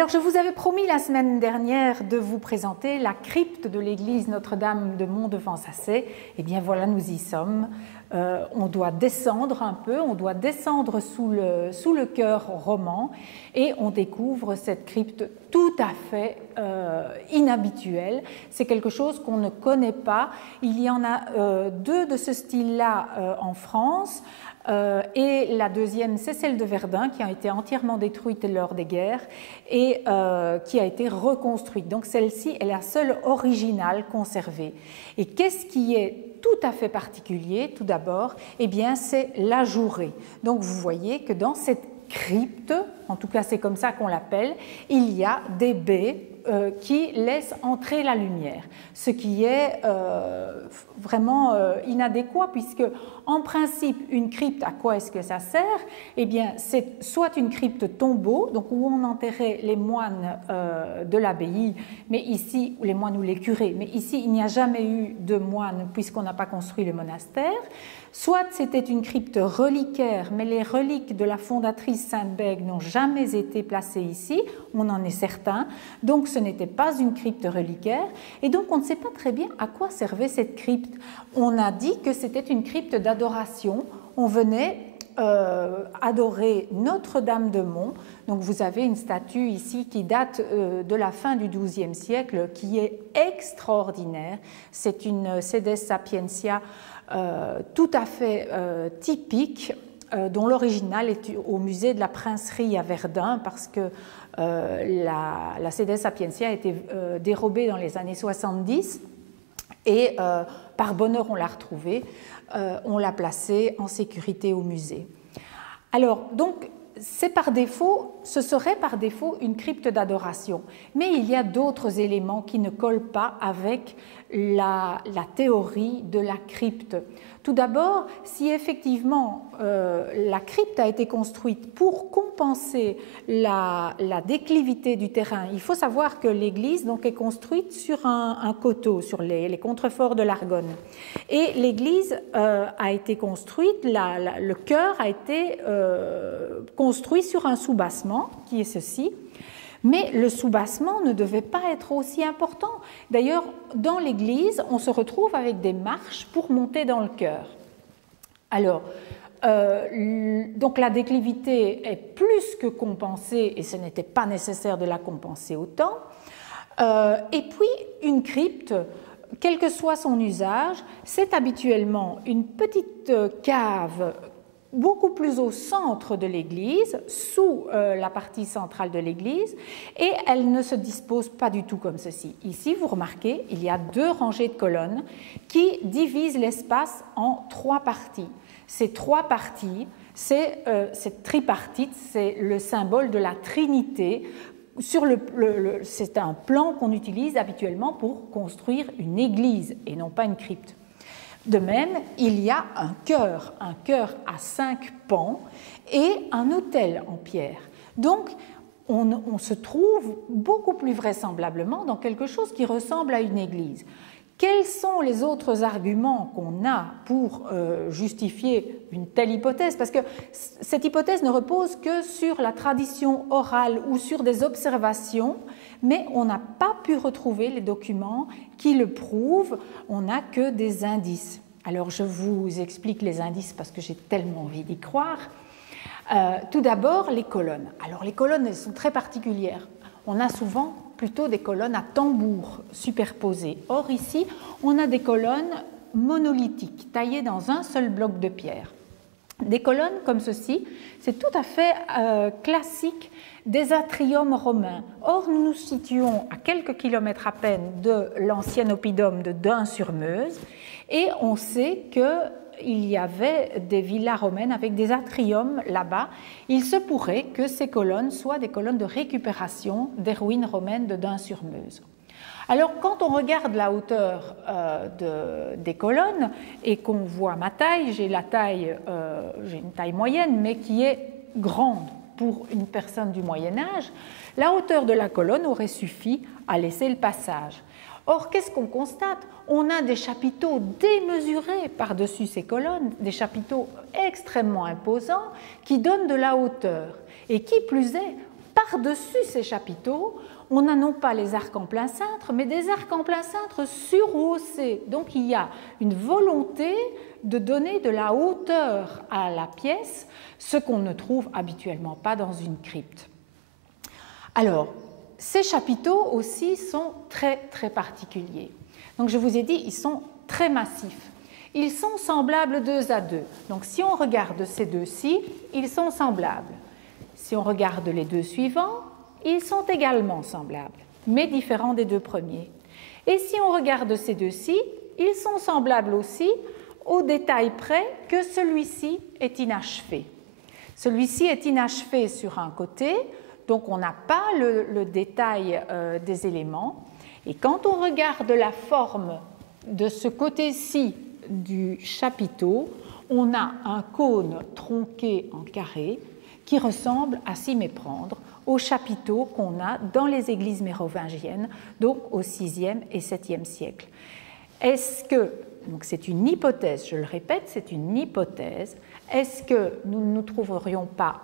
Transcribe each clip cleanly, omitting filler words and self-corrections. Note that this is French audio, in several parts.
Alors, je vous avais promis la semaine dernière de vous présenter la crypte de l'église Notre-Dame de Mont-de-Vent-Sassay. Eh bien, voilà, nous y sommes. On doit descendre un peu, on doit descendre sous le chœur roman et on découvre cette crypte tout à fait inhabituelle. C'est quelque chose qu'on ne connaît pas. Il y en a deux de ce style-là en France. Et la deuxième, c'est celle de Verdun, qui a été entièrement détruite lors des guerres et qui a été reconstruite. Donc celle-ci est la seule originale conservée. Et qu'est-ce qui est tout à fait particulier, tout d'abord? Eh bien, c'est l'ajouré. Donc vous voyez que dans cette crypte, en tout cas c'est comme ça qu'on l'appelle, il y a des baies qui laissent entrer la lumière, ce qui est vraiment inadéquat puisque en principe une crypte, à quoi est-ce que ça sert? Eh bien c'est soit une crypte tombeau, donc où on enterrait les moines de l'abbaye, mais ici, ou les moines ou les curés, mais ici il n'y a jamais eu de moines puisqu'on n'a pas construit le monastère. Soit c'était une crypte reliquaire, mais les reliques de la fondatrice Sainte-Bègue n'ont jamais été placées ici, on en est certain, donc ce n'était pas une crypte reliquaire, et donc on ne sait pas très bien à quoi servait cette crypte. On a dit que c'était une crypte d'adoration, on venait adorer Notre-Dame de Mont. Donc vous avez une statue ici qui date de la fin du XIIe siècle, qui est extraordinaire. C'est une Sedes Sapientia tout à fait typique, dont l'original est au musée de la Princerie à Verdun, parce que la Sedes Sapientia a été dérobée dans les années 70 et par bonheur on l'a retrouvée. On l'a placée en sécurité au musée. Alors, donc, c'est par défaut, ce serait par défaut une crypte d'adoration, mais il y a d'autres éléments qui ne collent pas avec la théorie de la crypte. Tout d'abord, si effectivement la crypte a été construite pour compenser la déclivité du terrain, il faut savoir que l'église donc, est construite sur un coteau, sur les contreforts de l'Argonne. Et l'église a été construite, le chœur a été construit sur un soubassement, qui est ceci. Mais le soubassement ne devait pas être aussi important. D'ailleurs, dans l'église, on se retrouve avec des marches pour monter dans le chœur. Alors, donc la déclivité est plus que compensée, et ce n'était pas nécessaire de la compenser autant. Et puis, une crypte, quel que soit son usage, c'est habituellement une petite cave beaucoup plus au centre de l'église, sous la partie centrale de l'église, et elle ne se dispose pas du tout comme ceci. Ici, vous remarquez, il y a deux rangées de colonnes qui divisent l'espace en trois parties. Ces trois parties, cette tripartite, c'est le symbole de la Trinité. C'est un plan qu'on utilise habituellement pour construire une église et non pas une crypte. De même, il y a un chœur à 5 pans et un autel en pierre. Donc, on se trouve beaucoup plus vraisemblablement dans quelque chose qui ressemble à une église. Quels sont les autres arguments qu'on a pour justifier une telle hypothèse? Parce que cette hypothèse ne repose que sur la tradition orale ou sur des observations, mais on n'a pas pu retrouver les documents qui le prouvent, on n'a que des indices. Alors je vous explique les indices parce que j'ai tellement envie d'y croire. Tout d'abord, les colonnes. Alors les colonnes, elles sont très particulières. On a souvent plutôt des colonnes à tambour superposées. Or ici, on a des colonnes monolithiques, taillées dans un seul bloc de pierre. Des colonnes comme ceci, c'est tout à fait classique des atriums romains. Or, nous nous situons à quelques kilomètres à peine de l'ancien oppidum de Dun-sur-Meuse et on sait qu'il y avait des villas romaines avec des atriums là-bas. Il se pourrait que ces colonnes soient des colonnes de récupération des ruines romaines de Dun-sur-Meuse. Alors, quand on regarde la hauteur des colonnes et qu'on voit ma taille, j'ai une taille moyenne, mais qui est grande pour une personne du Moyen-Âge, la hauteur de la colonne aurait suffi à laisser le passage. Or, qu'est-ce qu'on constate? On a des chapiteaux démesurés par-dessus ces colonnes, des chapiteaux extrêmement imposants qui donnent de la hauteur. Et qui plus est, par-dessus ces chapiteaux, on n'a non pas les arcs en plein cintre, mais des arcs en plein cintre surhaussés. Donc il y a une volonté de donner de la hauteur à la pièce, ce qu'on ne trouve habituellement pas dans une crypte. Alors, ces chapiteaux aussi sont très très particuliers. Donc je vous ai dit, ils sont très massifs. Ils sont semblables 2 à 2. Donc si on regarde ces deux-ci, ils sont semblables. Si on regarde les deux suivants, ils sont également semblables, mais différents des 2 premiers. Et si on regarde ces deux-ci, ils sont semblables aussi, au détail près que celui-ci est inachevé. Celui-ci est inachevé sur un côté, donc on n'a pas le détail des éléments. Et quand on regarde la forme de ce côté-ci du chapiteau, on a un cône tronqué en carré qui ressemble, à s'y méprendre, aux chapiteaux qu'on a dans les églises mérovingiennes, donc au VIe et VIIe siècle. Est-ce que, donc c'est une hypothèse, je le répète, c'est une hypothèse, est-ce que nous ne nous trouverions pas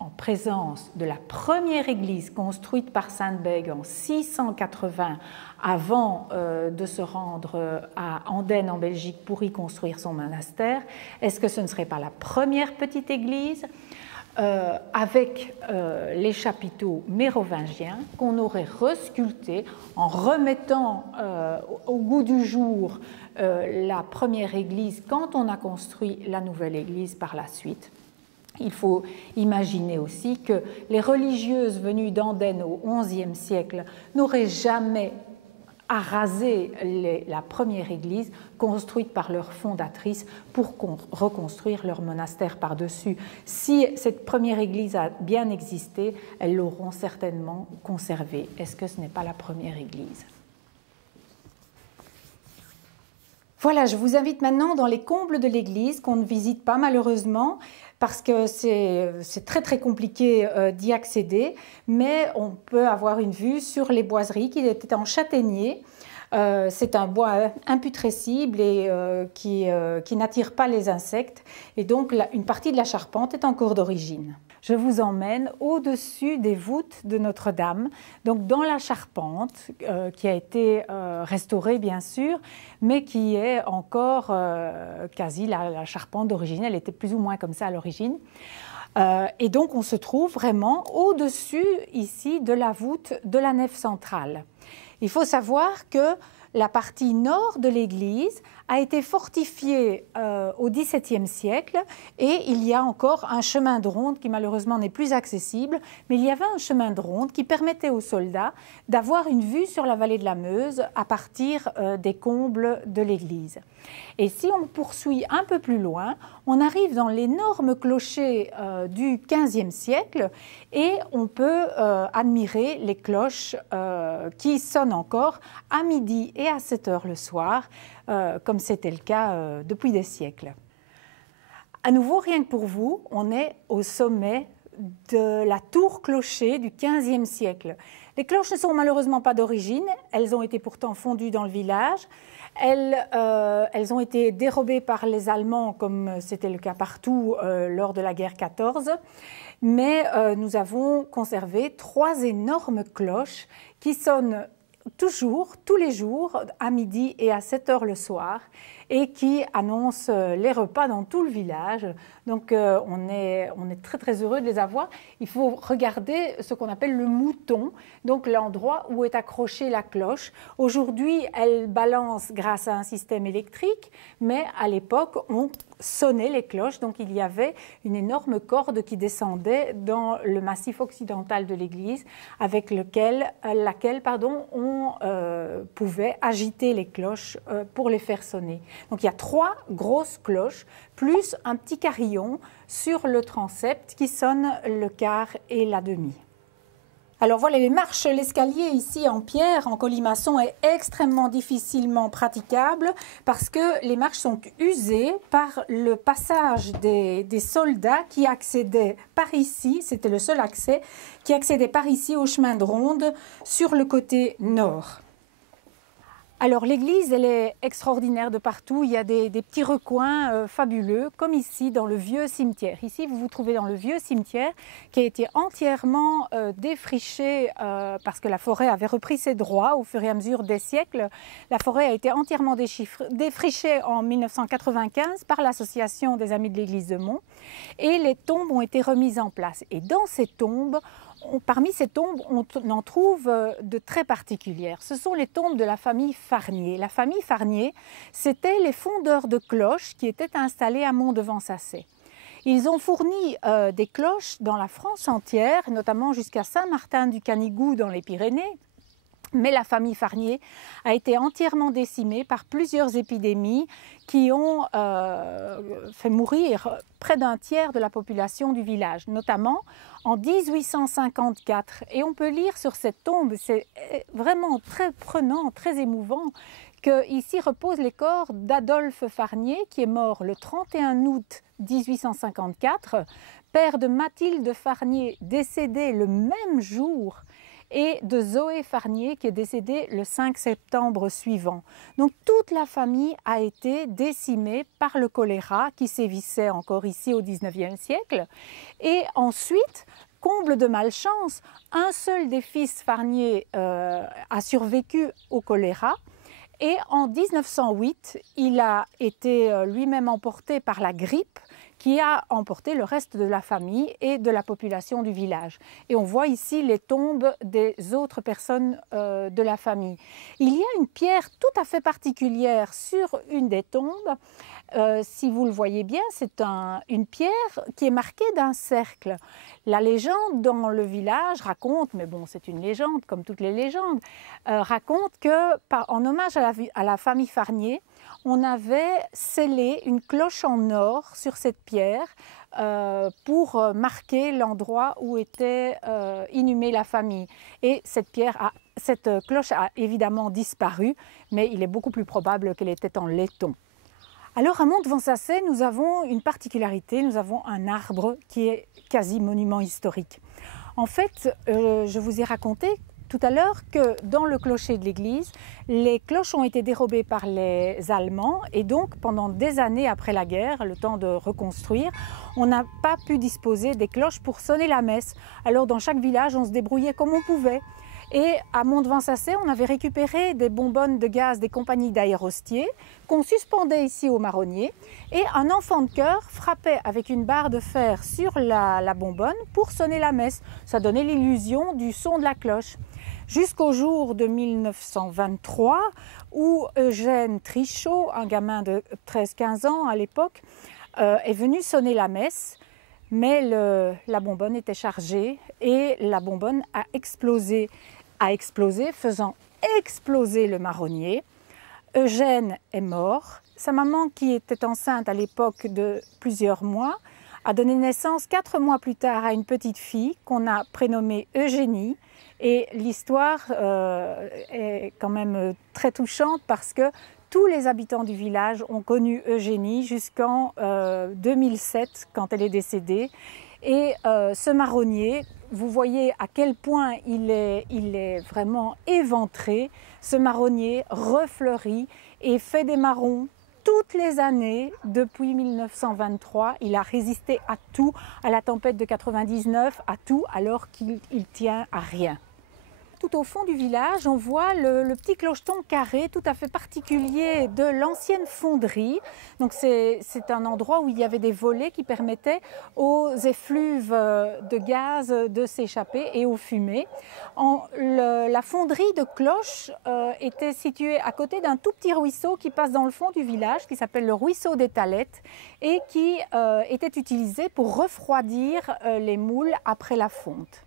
en présence de la première église construite par Sainte-Bègue en 680 avant de se rendre à Andenne en Belgique pour y construire son monastère? Est-ce que ce ne serait pas la première petite église avec les chapiteaux mérovingiens qu'on aurait resculptés en remettant au goût du jour la première église quand on a construit la nouvelle église par la suite? Il faut imaginer aussi que les religieuses venues d'Andenne au XIe siècle n'auraient jamais à raser la première église construite par leur fondatrice pour reconstruire leur monastère par-dessus. Si cette première église a bien existé, elles l'auront certainement conservée. Est-ce que ce n'est pas la première église? Voilà, je vous invite maintenant dans les combles de l'église qu'on ne visite pas malheureusement parce que c'est très très compliqué d'y accéder, mais on peut avoir une vue sur les boiseries qui étaient en châtaignier. C'est un bois imputrescible et qui n'attire pas les insectes, et donc une partie de la charpente est encore d'origine. Je vous emmène au-dessus des voûtes de Notre-Dame, donc dans la charpente qui a été restaurée bien sûr, mais qui est encore quasi la charpente d'origine. Elle était plus ou moins comme ça à l'origine. Et donc on se trouve vraiment au-dessus ici de la voûte de la nef centrale. Il faut savoir que la partie nord de l'église a été fortifiée au XVIIe siècle et il y a encore un chemin de ronde qui malheureusement n'est plus accessible, mais il y avait un chemin de ronde qui permettait aux soldats d'avoir une vue sur la vallée de la Meuse à partir des combles de l'église. Et si on poursuit un peu plus loin, on arrive dans l'énorme clocher du XVe siècle et on peut admirer les cloches qui sonnent encore à midi et à 7 heures le soir, comme c'était le cas depuis des siècles. À nouveau, rien que pour vous, on est au sommet de la tour clocher du XVe siècle. Les cloches ne sont malheureusement pas d'origine, elles ont été pourtant fondues dans le village. Elles ont été dérobées par les Allemands, comme c'était le cas partout lors de la guerre 14. Mais nous avons conservé 3 énormes cloches qui sonnent toujours, tous les jours, à midi et à 7 heures le soir, et qui annoncent les repas dans tout le village. Donc on est très très heureux de les avoir. Il faut regarder ce qu'on appelle le mouton, donc l'endroit où est accrochée la cloche. Aujourd'hui, elle balance grâce à un système électrique, mais à l'époque, on sonnait les cloches, donc il y avait une énorme corde qui descendait dans le massif occidental de l'église, avec laquelle on pouvait agiter les cloches pour les faire sonner. Donc il y a 3 grosses cloches, plus un petit carillon sur le transept qui sonne le quart et la demi. Alors voilà les marches, l'escalier ici en pierre, en colimaçon est extrêmement difficilement praticable parce que les marches sont usées par le passage des soldats qui accédaient par ici, c'était le seul accès, qui accédaient par ici au chemin de ronde sur le côté nord. Alors l'église, elle est extraordinaire de partout. Il y a des petits recoins fabuleux, comme ici dans le vieux cimetière. Ici, vous vous trouvez dans le vieux cimetière qui a été entièrement défriché parce que la forêt avait repris ses droits au fur et à mesure des siècles. La forêt a été entièrement défrichée en 1995 par l'association des Amis de l'Église de Mont et les tombes ont été remises en place. Et dans ces tombes, parmi ces tombes, on en trouve de très particulières. Ce sont les tombes de la famille Farnier. La famille Farnier, c'était les fondeurs de cloches qui étaient installés à Mont-de-Vent-Sassay. Ils ont fourni des cloches dans la France entière, notamment jusqu'à Saint-Martin-du-Canigou dans les Pyrénées. Mais la famille Farnier a été entièrement décimée par plusieurs épidémies qui ont fait mourir près d'un tiers de la population du village, notamment en 1854. Et on peut lire sur cette tombe, c'est vraiment très prenant, très émouvant, qu'ici reposent les corps d'Adolphe Farnier, qui est mort le 31 août 1854, père de Mathilde Farnier, décédée le même jour, et de Zoé Farnier qui est décédée le 5 septembre suivant. Donc toute la famille a été décimée par le choléra qui sévissait encore ici au XIXe siècle. Et ensuite, comble de malchance, un seul des fils Farnier a survécu au choléra. Et en 1908, il a été lui-même emporté par la grippe qui a emporté le reste de la famille et de la population du village. Et on voit ici les tombes des autres personnes de la famille. Il y a une pierre tout à fait particulière sur une des tombes. Si vous le voyez bien, c'est une pierre qui est marquée d'un cercle. La légende dans le village raconte, mais bon c'est une légende comme toutes les légendes, raconte que en hommage à la famille Farnier, on avait scellé une cloche en or sur cette pierre pour marquer l'endroit où était inhumée la famille. Et cette cloche a évidemment disparu, mais il est beaucoup plus probable qu'elle était en laiton. Alors à Mont-de-Vent-Sassay, nous avons une particularité, nous avons un arbre qui est quasi monument historique. En fait, je vous ai raconté tout à l'heure que dans le clocher de l'église, les cloches ont été dérobées par les Allemands et donc pendant des années après la guerre, le temps de reconstruire, on n'a pas pu disposer des cloches pour sonner la messe. Alors dans chaque village, on se débrouillait comme on pouvait. Et à Mont-de-Vent-Sassay, on avait récupéré des bonbonnes de gaz des compagnies d'aérostiers qu'on suspendait ici au marronnier et un enfant de chœur frappait avec une barre de fer sur la bonbonne pour sonner la messe. Ça donnait l'illusion du son de la cloche. Jusqu'au jour de 1923 où Eugène Trichot, un gamin de 13-15 ans à l'époque, est venu sonner la messe. Mais la bonbonne était chargée et la bonbonne a explosé, faisant exploser le marronnier. Eugène est mort. Sa maman, qui était enceinte à l'époque de plusieurs mois, a donné naissance 4 mois plus tard à une petite fille qu'on a prénommée Eugénie. Et l'histoire est quand même très touchante parce que tous les habitants du village ont connu Eugénie jusqu'en 2007 quand elle est décédée. Et ce marronnier, vous voyez à quel point il est vraiment éventré. Ce marronnier refleurit et fait des marrons toutes les années depuis 1923. Il a résisté à tout, à la tempête de 99, à tout, alors qu'il tient à rien. Tout au fond du village, on voit le petit clocheton carré tout à fait particulier de l'ancienne fonderie. Donc c'est un endroit où il y avait des volets qui permettaient aux effluves de gaz de s'échapper et aux fumées. La fonderie de cloches était située à côté d'un tout petit ruisseau qui passe dans le fond du village, qui s'appelle le ruisseau des Talettes et qui était utilisé pour refroidir les moules après la fonte.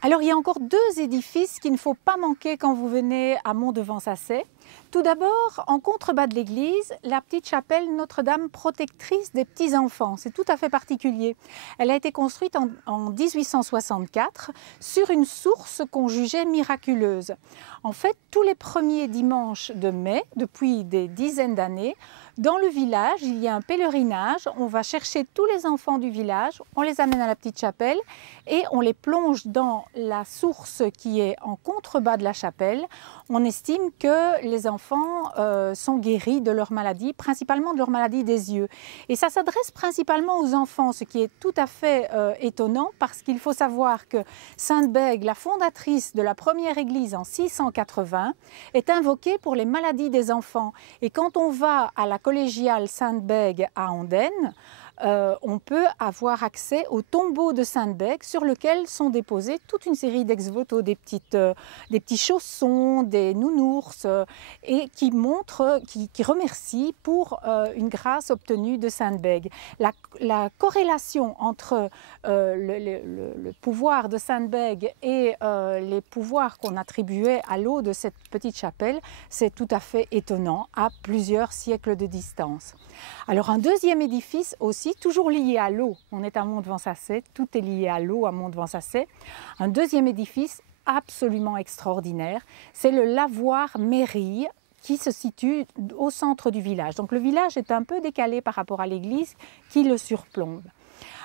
Alors il y a encore 2 édifices qu'il ne faut pas manquer quand vous venez à Mont-de-Vent-Sassay. Tout d'abord, en contrebas de l'église, la petite chapelle Notre-Dame protectrice des petits-enfants. C'est tout à fait particulier. Elle a été construite en 1864 sur une source qu'on jugeait miraculeuse. En fait, tous les premiers dimanches de mai, depuis des dizaines d'années, dans le village, il y a un pèlerinage. On va chercher tous les enfants du village, on les amène à la petite chapelle et on les plonge dans la source qui est en contrebas de la chapelle. on estime que les enfants sont guéris de leur maladie, principalement de leur maladie des yeux. Et ça s'adresse principalement aux enfants, ce qui est tout à fait étonnant, parce qu'il faut savoir que Sainte Bègue, la fondatrice de la première église en 680, est invoquée pour les maladies des enfants. Et quand on va à la collégiale Sainte Bègue à Andenne, on peut avoir accès au tombeau de Sainte Bègue sur lequel sont déposés toute une série d'ex-voto, des petits chaussons, des nounours, et qui montrent, qui remercient pour une grâce obtenue de Sainte Bègue. La corrélation entre le pouvoir de Sainte Bègue et les pouvoirs qu'on attribuait à l'eau de cette petite chapelle, c'est tout à fait étonnant, à plusieurs siècles de distance. Alors un deuxième édifice aussi, toujours lié à l'eau, on est à Mont-de-Vent-Sassay, tout est lié à l'eau à Mont-de-Vent-Sassay. Un deuxième édifice absolument extraordinaire, c'est le lavoir mairie qui se situe au centre du village. Donc le village est un peu décalé par rapport à l'église qui le surplombe.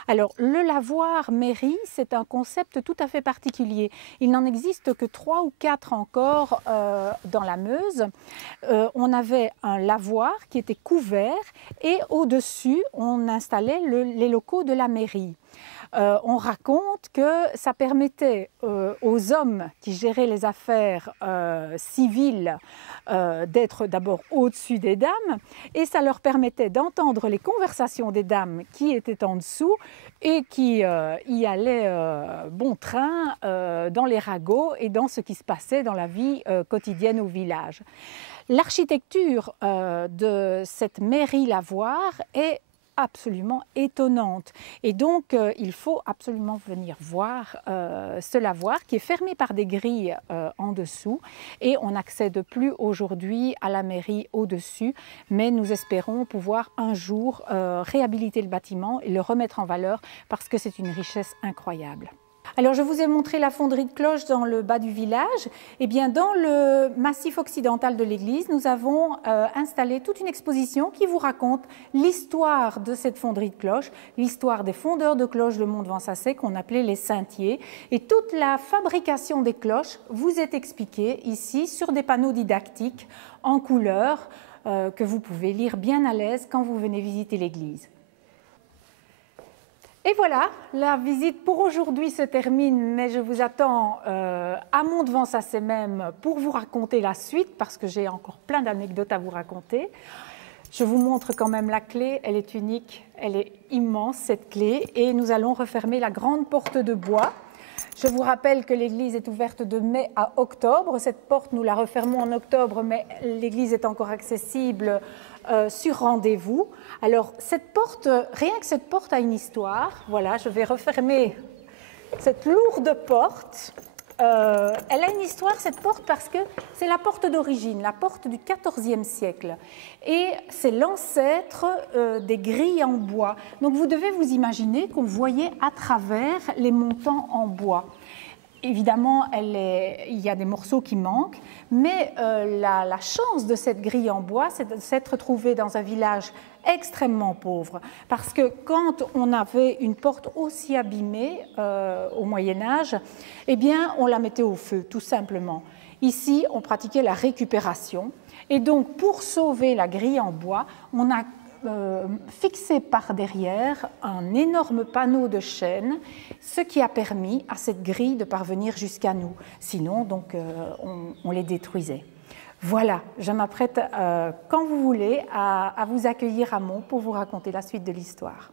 Alors, le lavoir mairie, c'est un concept tout à fait particulier. Il n'en existe que 3 ou 4 encore dans la Meuse. On avait un lavoir qui était couvert et au-dessus, on installait les locaux de la mairie. On raconte que ça permettait aux hommes qui géraient les affaires civiles d'être d'abord au-dessus des dames et ça leur permettait d'entendre les conversations des dames qui étaient en dessous et qui y allaient bon train dans les ragots et dans ce qui se passait dans la vie quotidienne au village. L'architecture de cette mairie lavoir est absolument étonnante et donc il faut absolument venir voir ce lavoir qui est fermé par des grilles en dessous et on n'accède plus aujourd'hui à la mairie au-dessus, mais nous espérons pouvoir un jour réhabiliter le bâtiment et le remettre en valeur parce que c'est une richesse incroyable. Alors je vous ai montré la fonderie de cloches dans le bas du village. Eh bien, dans le massif occidental de l'église, nous avons installé toute une exposition qui vous raconte l'histoire de cette fonderie de cloches, l'histoire des fondeurs de cloches de Mont-de-Vent-Sassay qu'on appelait les Saintiers. Et toute la fabrication des cloches vous est expliquée ici sur des panneaux didactiques en couleur que vous pouvez lire bien à l'aise quand vous venez visiter l'église. Et voilà, la visite pour aujourd'hui se termine, mais je vous attends à Mont-de-Vent-Sassay même pour vous raconter la suite, parce que j'ai encore plein d'anecdotes à vous raconter. Je vous montre quand même la clé, elle est unique, elle est immense cette clé, et nous allons refermer la grande porte de bois. Je vous rappelle que l'église est ouverte de mai à octobre. Cette porte, nous la refermons en octobre, mais l'église est encore accessible sur rendez-vous. Alors, cette porte, rien que cette porte a une histoire. Voilà, je vais refermer cette lourde porte. Elle a une histoire, cette porte, parce que c'est la porte d'origine, la porte du XIVe siècle. Et c'est l'ancêtre des grilles en bois. Donc vous devez vous imaginer qu'on voyait à travers les montants en bois. Évidemment, il y a des morceaux qui manquent, mais la chance de cette grille en bois, c'est de s'être trouvée dans un village extrêmement pauvre. Parce que quand on avait une porte aussi abîmée au Moyen-Âge, eh bien, on la mettait au feu, tout simplement. Ici, on pratiquait la récupération. Et donc, pour sauver la grille en bois, on a fixé par derrière un énorme panneau de chêne, ce qui a permis à cette grille de parvenir jusqu'à nous. Sinon, donc, on les détruisait. Voilà, je m'apprête, quand vous voulez, à vous accueillir à Mont pour vous raconter la suite de l'histoire.